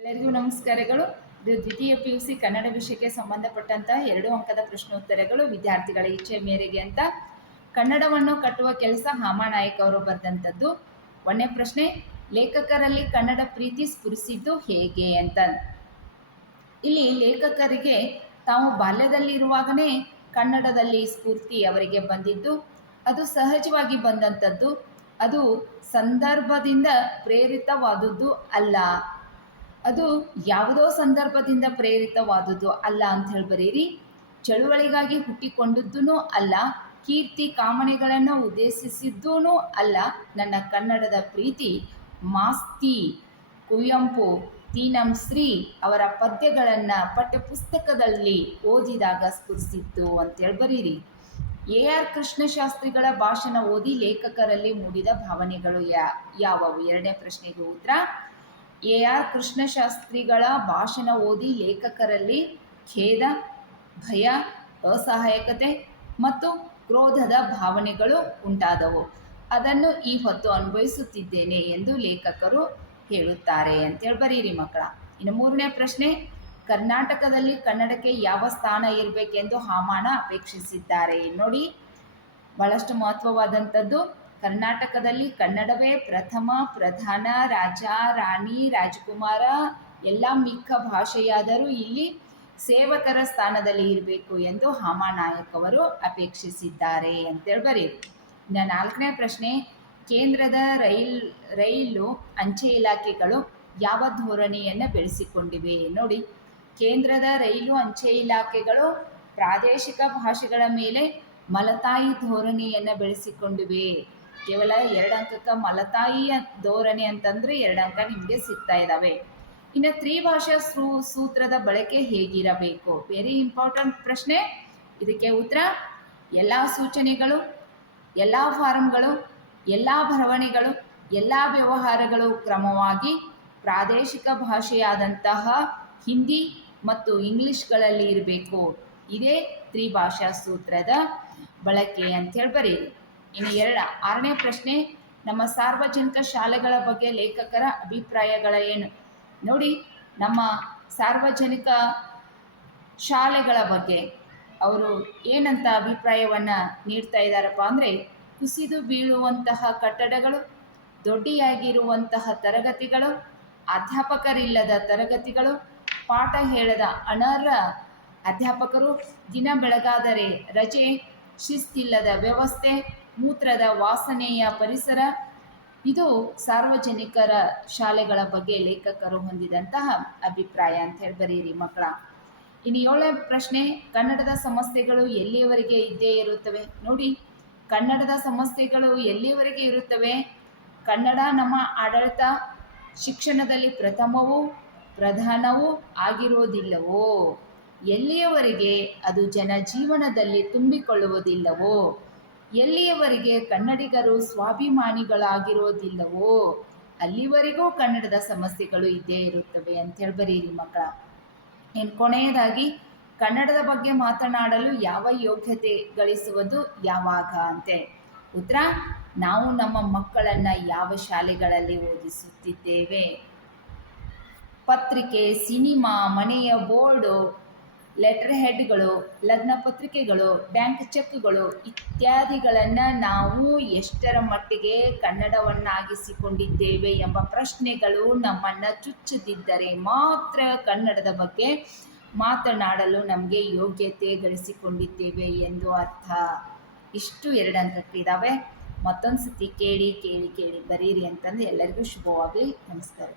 ಎಲ್ಲರಿಗೂ ನಮಸ್ಕಾರಗಳು. ಇದು ದ್ವಿತೀಯ ಪಿ ಯು ಸಿ ಕನ್ನಡ ವಿಷಯಕ್ಕೆ ಸಂಬಂಧಪಟ್ಟಂತಹ ಎರಡು ಅಂಕದ ಪ್ರಶ್ನೋತ್ತರಗಳು ವಿದ್ಯಾರ್ಥಿಗಳ ಇಚ್ಛೆ ಮೇರೆಗೆ ಅಂತ. ಕನ್ನಡವನ್ನು ಕಟ್ಟುವ ಕೆಲಸ ಹಾಮಾನಾಯಕ್ ಅವರು ಬರೆದಂಥದ್ದು. ಒಂದನೇ ಪ್ರಶ್ನೆ, ಲೇಖಕರಲ್ಲಿ ಕನ್ನಡ ಪ್ರೀತಿ ಸ್ಫುರಿಸಿದ್ದು ಹೇಗೆ ಅಂತ. ಇಲ್ಲಿ ಲೇಖಕರಿಗೆ ತಾವು ಬಾಲ್ಯದಲ್ಲಿರುವಾಗಲೇ ಕನ್ನಡದಲ್ಲಿ ಸ್ಫೂರ್ತಿ ಅವರಿಗೆ ಬಂದಿದ್ದು, ಅದು ಸಹಜವಾಗಿ ಬಂದಂಥದ್ದು. ಅದು ಸಂದರ್ಭದಿಂದ ಪ್ರೇರಿತವಾದದ್ದು ಅಲ್ಲ. ಅದು ಯಾವುದೋ ಸಂದರ್ಭದಿಂದ ಪ್ರೇರಿತವಾದದ್ದು ಅಲ್ಲ ಅಂತ ಹೇಳಿ ಬರೀರಿ ಚಳುವಳಿಗಾಗಿ ಹುಟ್ಟಿಕೊಂಡದ್ದೂ ಅಲ್ಲ, ಕೀರ್ತಿ ಕಾಮನೆಗಳನ್ನು ಉದ್ದೇಶಿಸಿದ್ದೂ ಅಲ್ಲ. ನನ್ನ ಕನ್ನಡದ ಪ್ರೀತಿ, ಮಾಸ್ತಿ, ಕುವೆಂಪು, ತೀನಂ ಶ್ರೀ ಅವರ ಪದ್ಯಗಳನ್ನು ಪಠ್ಯಪುಸ್ತಕದಲ್ಲಿ ಓದಿದಾಗ ಸ್ಫುರಿಸಿತ್ತು ಅಂತೇಳಿ ಬರೀರಿ ಎ ಆರ್ ಕೃಷ್ಣಶಾಸ್ತ್ರಿಗಳ ಭಾಷಣ ಓದಿ ಲೇಖಕರಲ್ಲಿ ಮೂಡಿದ ಭಾವನೆಗಳು ಯಾ ಎರಡನೇ ಪ್ರಶ್ನೆಗೆ ಉತ್ತರ. ಎ ಆರ್ ಕೃಷ್ಣಶಾಸ್ತ್ರಿಗಳ ಭಾಷಣ ಓದಿ ಲೇಖಕರಲ್ಲಿ ಖೇದ ಭಯ, ಅಸಹಾಯಕತೆ ಮತ್ತು ಕ್ರೋಧದ ಭಾವನೆಗಳು ಉಂಟಾದವು. ಅದನ್ನು ಈ ಹೊತ್ತು ಅನುಭವಿಸುತ್ತಿದ್ದೇನೆ ಎಂದು ಲೇಖಕರು ಹೇಳುತ್ತಾರೆ ಅಂತೇಳಿ ಬರೀರಿ ಮಕ್ಕಳ. ಇನ್ನು ಮೂರನೇ ಪ್ರಶ್ನೆ, ಕರ್ನಾಟಕದಲ್ಲಿ ಕನ್ನಡಕ್ಕೆ ಯಾವ ಸ್ಥಾನ ಇರಬೇಕೆಂದು ಹಾಮಾನ ಅಪೇಕ್ಷಿಸಿದ್ದಾರೆ? ನೋಡಿ, ಬಹಳಷ್ಟು ಮಹತ್ವವಾದಂಥದ್ದು ಕರ್ನಾಟಕದಲ್ಲಿ ಕನ್ನಡವೇ ಪ್ರಥಮ ಪ್ರಧಾನ ರಾಜ, ರಾಣಿ, ರಾಜಕುಮಾರ, ಎಲ್ಲ ಮಿಕ್ಕ ಭಾಷೆಯಾದರೂ ಇಲ್ಲಿ ಸೇವಕರ ಸ್ಥಾನದಲ್ಲಿ ಇರಬೇಕು ಎಂದು ಹಾಮಾನಾಯಕ್ ಅವರು ಅಪೇಕ್ಷಿಸಿದ್ದಾರೆ ಅಂತೇಳಿ ಬರೀ ಇನ್ನು ನಾಲ್ಕನೇ ಪ್ರಶ್ನೆ, ಕೇಂದ್ರದ ರೈಲ್, ರೈಲು ಅಂಚೆ ಇಲಾಖೆಗಳು ಯಾವ ಧೋರಣೆಯನ್ನು ಬೆಳೆಸಿಕೊಂಡಿವೆ? ನೋಡಿ, ಕೇಂದ್ರದ ರೈಲು ಅಂಚೆ ಇಲಾಖೆಗಳು ಪ್ರಾದೇಶಿಕ ಭಾಷೆಗಳ ಮೇಲೆ ಮಲತಾಯಿ ಧೋರಣೆಯನ್ನು ಬೆಳೆಸಿಕೊಂಡಿವೆ. ಕೇವಲ ಎರಡು ಮಲತಾಯಿಯ ಧೋರಣೆ ಅಂತಂದರೆ ಎರಡು ಅಂಕ ನಿಮಗೆ ಸಿಗ್ತಾ ಇದ್ದಾವೆ ಇನ್ನು ತ್ರಿಭಾಷಾ ಸೂ, ಸೂತ್ರದ ಬಳಕೆ ಹೇಗಿರಬೇಕು? ವೆರಿ ಇಂಪಾರ್ಟೆಂಟ್ ಪ್ರಶ್ನೆ. ಇದಕ್ಕೆ ಉತ್ತರ, ಎಲ್ಲ ಸೂಚನೆಗಳು, ಎಲ್ಲ ಫಾರಂಗಳು ಎಲ್ಲ ಬರವಣಿಗಳು ಎಲ್ಲ ವ್ಯವಹಾರಗಳು ಕ್ರಮವಾಗಿ ಪ್ರಾದೇಶಿಕ ಭಾಷೆಯಾದಂತಹ ಹಿಂದಿ ಮತ್ತು ಇಂಗ್ಲಿಷ್ಗಳಲ್ಲಿ ಇರಬೇಕು. ಇದೇ ತ್ರಿಭಾಷಾ ಸೂತ್ರದ ಬಳಕೆ ಅಂತೇಳಿ ಬರೀರಿ ಇನ್ನು ಎರಡ, ಆರನೇ ಪ್ರಶ್ನೆ, ನಮ್ಮ ಸಾರ್ವಜನಿಕ ಶಾಲೆಗಳ ಬಗ್ಗೆ ಲೇಖಕರ ಅಭಿಪ್ರಾಯಗಳ ಏನು? ನೋಡಿ, ನಮ್ಮ ಸಾರ್ವಜನಿಕ ಶಾಲೆಗಳ ಬಗ್ಗೆ ಅವರು ಏನಂತ ಅಭಿಪ್ರಾಯವನ್ನು ನೀಡ್ತಾ ಇದ್ದಾರಪ್ಪ ಅಂದರೆ, ಕುಸಿದು ಬೀಳುವಂತಹ ಕಟ್ಟಡಗಳು, ದೊಡ್ಡಿಯಾಗಿರುವಂತಹ ತರಗತಿಗಳು, ಅಧ್ಯಾಪಕರಿಲ್ಲದ ತರಗತಿಗಳು, ಪಾಠ ಹೇಳದ ಅನರ್ಹ ಅಧ್ಯಾಪಕರು ದಿನ ಬೆಳಗಾದರೆ ರಜೆ, ಶಿಸ್ತಿಲ್ಲದ ವ್ಯವಸ್ಥೆ ಮೂತ್ರದ ವಾಸನೆಯ ಪರಿಸರ. ಇದು ಸಾರ್ವಜನಿಕರ ಶಾಲೆಗಳ ಬಗ್ಗೆ ಲೇಖಕರು ಹೊಂದಿದಂತಹ ಅಭಿಪ್ರಾಯ ಅಂತ ಹೇಳಿ ಬರೀರಿ ಮಕ್ಕಳ. ಇನ್ನು ಏಳನೇ ಪ್ರಶ್ನೆ, ಕನ್ನಡದ ಸಮಸ್ಯೆಗಳು ಎಲ್ಲಿಯವರೆಗೆ ಇದ್ದೇ ಇರುತ್ತವೆ? ನೋಡಿ, ಕನ್ನಡದ ಸಮಸ್ಯೆಗಳು ಎಲ್ಲಿಯವರೆಗೆ ಇರುತ್ತವೆ? ಕನ್ನಡ ನಮ್ಮ ಆಡಳಿತ ಶಿಕ್ಷಣದಲ್ಲಿ ಪ್ರಥಮವೂ, ಪ್ರಧಾನವೂ ಆಗಿರೋದಿಲ್ಲವೋ? ಎಲ್ಲಿಯವರೆಗೆ ಅದು ಜನಜೀವನದಲ್ಲಿ ತುಂಬಿಕೊಳ್ಳುವುದಿಲ್ಲವೋ? ಎಲ್ಲಿಯವರೆಗೆ ಕನ್ನಡಿಗರು ಸ್ವಾಭಿಮಾನಿಗಳಾಗಿರೋದಿಲ್ಲವೋ, ಅಲ್ಲಿವರೆಗೂ ಕನ್ನಡದ ಸಮಸ್ಯೆಗಳು ಇದ್ದೇ ಇರುತ್ತವೆ ಅಂತೇಳಿ ಬರೀರಿ ಮಕ್ಕಳ. ಇನ್ನು ಕೊನೆಯದಾಗಿ, ಕನ್ನಡದ ಬಗ್ಗೆ ಮಾತನಾಡಲು ಯಾವ ಯೋಗ್ಯತೆ ಗಳಿಸುವುದು ಯಾವಾಗ ಅಂತೆ. ಉತ್ತರ, ನಾವು ನಮ್ಮ ಮಕ್ಕಳನ್ನು ಯಾವ ಶಾಲೆಗಳಲ್ಲಿ ಓದಿಸುತ್ತಿದ್ದೇವೆ? ಪತ್ರಿಕೆ, ಸಿನಿಮಾ, ಮನೆಯ ಬೋರ್ಡು ಲೆಟರ್ ಹೆಡ್ಗಳು, ಲಗ್ನ ಪತ್ರಿಕೆಗಳು, ಬ್ಯಾಂಕ್ ಚೆಕ್ಗಳು ಇತ್ಯಾದಿಗಳನ್ನು ನಾವು ಎಷ್ಟರ ಮಟ್ಟಿಗೆ ಕನ್ನಡವನ್ನಾಗಿಸಿಕೊಂಡಿದ್ದೇವೆ ಎಂಬ ಪ್ರಶ್ನೆಗಳು ನಮ್ಮನ್ನು ಚುಚ್ಚದಿದ್ದರೆ ಮಾತ್ರ ಕನ್ನಡದ ಬಗ್ಗೆ ಮಾತನಾಡಲು ನಮಗೆ ಯೋಗ್ಯತೆ ಗಳಿಸಿಕೊಂಡಿದ್ದೇವೆ ಎಂದು ಅರ್ಥ. ಇಷ್ಟು ಎರಡು ಅಂಕಕ್ಕಿದ್ದಾವೆ ಮತ್ತೊಂದು ಸತಿ ಕೇಳಿ ಕೇಳಿ ಕೇಳಿ ಬರೀರಿ ಅಂತಂದು ಎಲ್ಲರಿಗೂ ಶುಭವಾಗಲಿ. ನಮಸ್ಕಾರ.